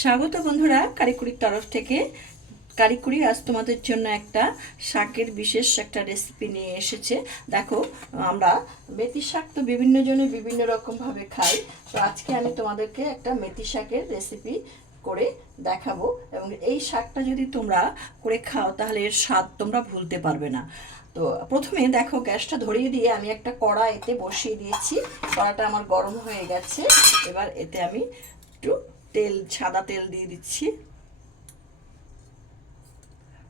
স্বাগত বন্ধুরা কারিকুরির তরফ থেকে। কারিকুরি আজ তোমাদের জন্য একটা শাকের বিশেষ একটা রেসিপি নিয়ে এসেছে। দেখো, আমরা মেথি শাক তো বিভিন্ন জনে বিভিন্ন রকমভাবে খাই। তো আজকে আমি তোমাদেরকে একটা মেথি শাকের রেসিপি করে দেখাবো এবং এই শাকটা যদি তোমরা করে খাও তাহলে এর স্বাদ তোমরা ভুলতে পারবে না। তো প্রথমে দেখো, গ্যাসটা ধরিয়ে দিয়ে আমি একটা কড়া এতে বসিয়ে দিয়েছি। কড়াটা আমার গরম হয়ে গেছে। এবার এতে আমি একটু তেল, সাদা তেল দিয়ে দিচ্ছি।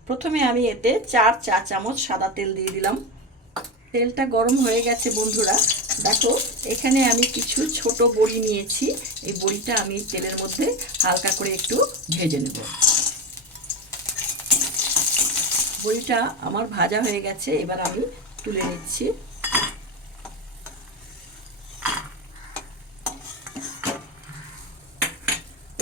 প্রথমে আমি এতে চার চা চামচ সাদা তেল দিয়ে দিলাম। তেলটা গরম হয়ে গেছে, বন্ধুরা। দেখো, এখানে আমি কিছু ছোট বড়ি নিয়েছি। এই বড়িটা আমি তেলের মধ্যে হালকা করে একটু ভেজে নেব। বড়িটা আমার ভাজা হয়ে গেছে, এবার আমি তুলে নিচ্ছি।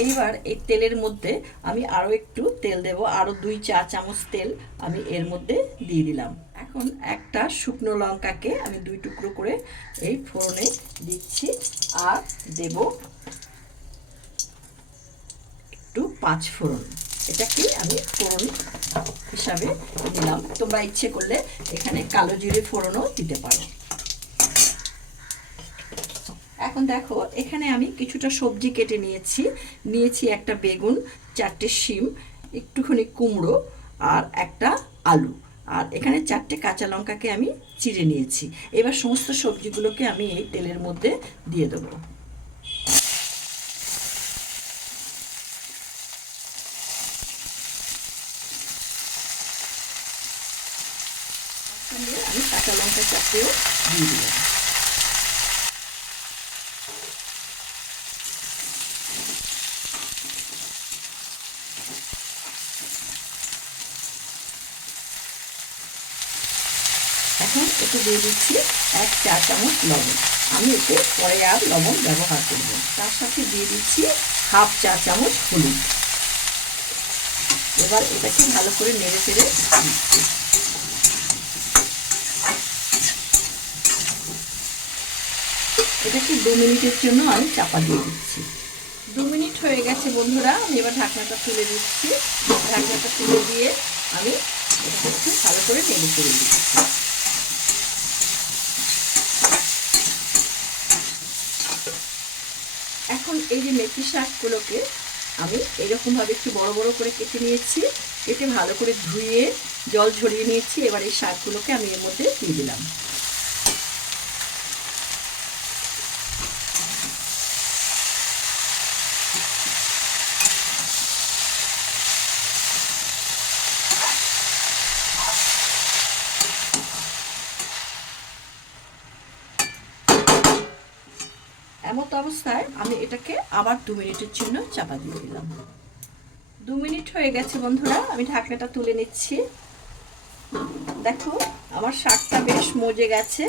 এইবার এই তেলের মধ্যে আমি আরও একটু তেল দেব। আরও দুই চা চামচ তেল আমি এর মধ্যে দিয়ে দিলাম। এখন একটা শুকনো লঙ্কাকে আমি দুই টুকরো করে এই ফোড়নে দিচ্ছি আর দেব একটু পাঁচ ফোড়ন। এটাকে আমি ফোড়ন হিসাবে দিলাম। তোমরা ইচ্ছে করলে এখানে কালো জিরে ফোড়নও দিতে পারো। এখন দেখো, এখানে আমি কিছুটা সবজি কেটে নিয়েছি। নিয়েছি একটা বেগুন, চারটে শিম, একটুখানি কুমড়ো আর একটা আলু। আর এখানে চারটে কাঁচা লঙ্কাকে আমি চিড়ে নিয়েছি। এবার সমস্ত সবজিগুলোকে আমি এই তেলের মধ্যে দিয়ে দেবো। আমি কাঁচা লঙ্কা চারটেও দিয়ে দিলাম এখন একটু দিয়ে দিচ্ছি এক চা চামচ লবণ। আমি এতে পরে আর লবণ ব্যবহার করব তার সাথে দিয়ে দিচ্ছি হাফ চা চামচ হলুদ। এবার এটাকে ভালো করে নেড়ে দিচ্ছি। এটাকে দু মিনিটের জন্য আমি চাপা দিয়ে দিচ্ছি। দু মিনিট হয়ে গেছে বন্ধুরা, আমি এবার ঢাকনাটা তুলে দিচ্ছি। ঢাকনাটা তুলে দিয়ে আমি এটা একটু ভালো করে নেড়ে চেড়ে দিচ্ছি। এখন এই যে মেথি শাকগুলোকে আমি এরকমভাবে একটু বড় বড় করে কেটে নিয়েছি, কেটে ভালো করে ধুয়ে জল ঝরিয়ে নিয়েছি, এবার এই শাকগুলোকে আমি এর মধ্যে দিয়ে দিলাম। এমত অবস্থায় আমি এটাকে আবার দু মিনিটের জন্য চাপা দিয়ে দিলাম। দু মিনিট হয়ে গেছে বন্ধুরা, আমি ঢাকনাটা তুলে নিচ্ছি। দেখো, আমার শাকটা বেশ মজে গেছে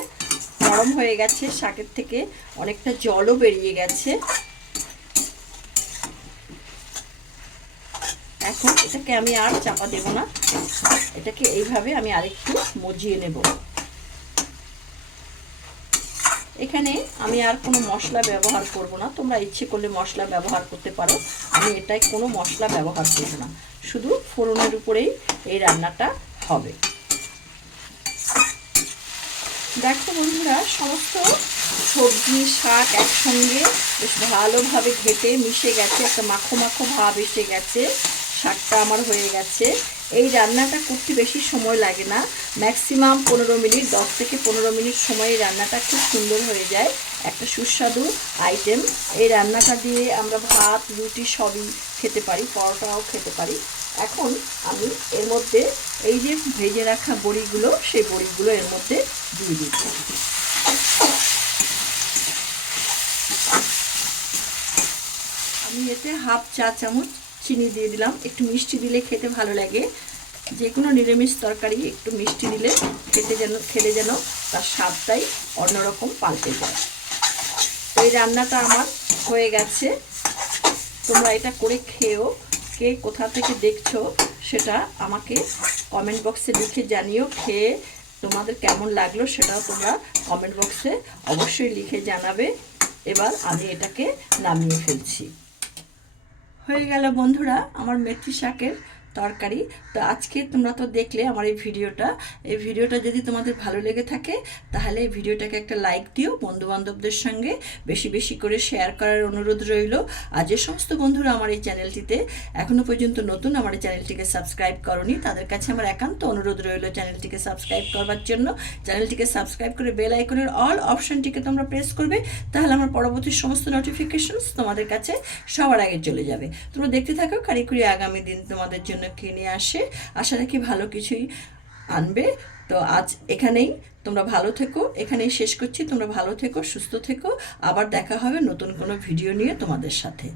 গরম হয়ে গেছে শাকের থেকে, অনেকটা জলও বেরিয়ে গেছে। এখন এটাকে আমি আর চাপা দেব না, এটাকে এইভাবে আমি আরেকটু মজিয়ে নেব। এখানে আমি আর কোনো মশলা ব্যবহার করব না। তোমরা ইচ্ছে করলে মশলা ব্যবহার করতে পারো। আমি এটাই কোনো মশলা ব্যবহার করব না। শুধু ফোড়নের উপরেই এই রান্নাটা হবে। দেখো বন্ধুরা, সমস্ত সবজি, শাক একসঙ্গে বেশ ভালোভাবে ঘেটে মিশে গেছে। একটা মাখো মাখো ভাব এসে গেছে। শাকটা আমার হয়ে গেছে। এই রান্নাটা করতে বেশি সময় লাগে না। ম্যাক্সিমাম পনেরো মিনিট, দশ থেকে পনেরো মিনিট সময়ে রান্নাটা খুব সুন্দর হয়ে যায়। একটা সুস্বাদু আইটেম এই রান্নাটা দিয়ে আমরা ভাত, রুটি সবই খেতে পারি, পরোটাও খেতে পারি। এখন আমি এর মধ্যে এই যে ভেজে রাখা বড়িগুলো, সেই বড়িগুলো এর মধ্যে দিয়ে দিচ্ছি। আমি এতে হাফ চা চামচ চিনি দিয়ে দিলাম। একটু মিষ্টি দিলে খেতে ভালো লাগে। যে কোনো নিরামিষ তরকারি একটু মিষ্টি দিলে খেতে যেন, খেলে যেন তার স্বাদটাই অন্যরকম পাল্টে যায়। এই রান্নাটা আমার হয়ে গেছে। তোমরা এটা করে খেয়েও কে কোথা থেকে দেখছ সেটা আমাকে কমেন্ট বক্সে লিখে জানিও। খেয়ে তোমাদের কেমন লাগল সেটাও তোমরা কমেন্ট বক্সে অবশ্যই লিখে জানাবে। এবার আমি এটাকে নামিয়ে ফেলছি। হয়ে গেল বন্ধুরা আমার মেথি শাকের তরকারি। তো আজকে তোমরা তো দেখলে আমার এই ভিডিওটা। এই ভিডিওটা যদি তোমাদের ভালো লেগে থাকে, তাহলে এই ভিডিওটাকে একটা লাইক দিও বন্ধু বান্ধবদের সঙ্গে। বেশি বেশি করে শেয়ার করার অনুরোধ রইল। আর যে সমস্ত বন্ধুরা আমার এই চ্যানেলটিতে এখনও পর্যন্ত নতুন, আমার চ্যানেলটিকে সাবস্ক্রাইব করনি, তাদের কাছে আমার একান্ত অনুরোধ রইল চ্যানেলটিকে সাবস্ক্রাইব করবার জন্য। চ্যানেলটিকে সাবস্ক্রাইব করে বেল আইকনের অল অপশানটিকে তোমরা প্রেস করবে, তাহলে আমার পরবর্তী সমস্ত নোটিফিকেশনস তোমাদের কাছে সবার আগে চলে যাবে। তোমরা দেখতে থাকো, কারিকুরি আগামী দিন তোমাদের জন্য কি কিনে আসে। আশা রাখি ভালো কিছুই আনবে। তো আজ এখানেই তোমরা ভালো থেকো। এখানেই শেষ করছি। তোমরা ভালো থেকো, সুস্থ থেকো। আবার দেখা হবে নতুন কোনো ভিডিও নিয়ে তোমাদের সাথে।